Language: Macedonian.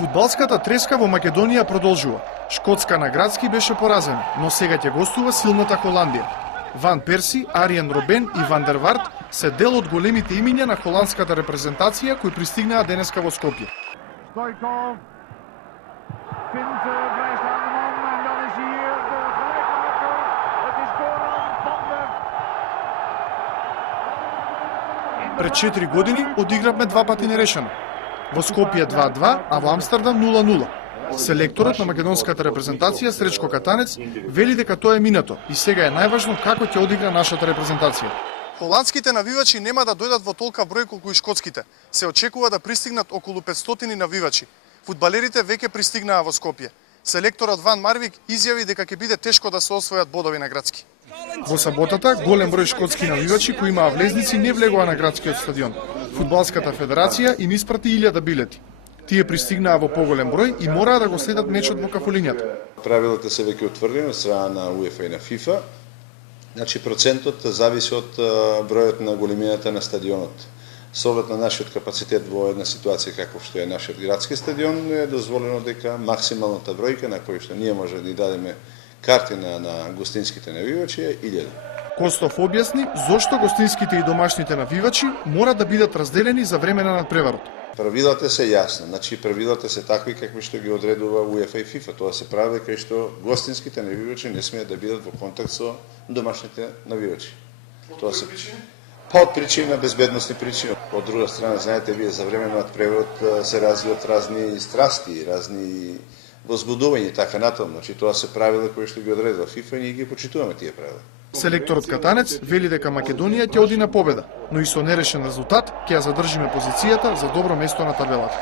Фудбалската треска во Македонија продолжува. Шкотска на Градски беше поразена, но сега ќе гостува силната Холандија. Ван Перси, Ариен Робен и Ван дер Варт се дел од големите имиња на холандската репрезентација кои пристигнаа денеска во Скопје. Stoikov vindt blijft aan de man en dan is hier de gelijkmaker. Het is Goran Pandev. Пред 4 години одигравме два пати нерешено. Во Скопје 2-2, а во Амстердам 0-0. Селекторот на македонската репрезентација Сречко Катанец вели дека тоа е минато и сега е најважно како ќе одигра нашата репрезентација. Холандските навивачи нема да дојдат во толка број колку и шкотските. Се очекува да пристигнат околу 500 навивачи. Фудбалерите веќе пристигнаа во Скопје. Селекторот Ван Марвик изјави дека ќе биде тешко да се освојат бодови на Градски. Во саботата голем број шкотски навивачи кои имаа влезници не влегоа на градскиот стадион. Фудбалската федерација им испрати 1000 билети. Тие пристигнаа во поголем број и мораа да го следат мечот во кафулињата. Правилата се веќе утврдени од страна на УЕФА и на ФИФА. Значи процентот зависи од бројот на големината на стадионот. Со оглед на нашиот капацитет во една ситуација како што е нашиот градски стадион, е дозволено дека максималната бројка на која што ние може да ни дадеме карти на гостинските навивачи е 1000. Костов објасни зошто гостинските и домашните навивачи мора да бидат разделени за време на надпреварот. Правилата се јасни, значи правилата се такви какви што ги одредува УЕФА и ФИФА. Тоа се прави кај што гостинските навивачи не смеат да бидат во контакт со домашните навивачи. Тоа се од причина безбедносни причини. Од друга страна, знаете вие, за време на надпреварот се развиваат разни страсти, разни возбудување и така натаму. Значи тоа се правила кои што ги одредува ФИФА и ние ги почитуваме тие правила. Селекторот Катанец вели дека Македонија ќе оди на победа, но и со нерешен резултат ќе ја задржиме позицијата за добро место на табелата.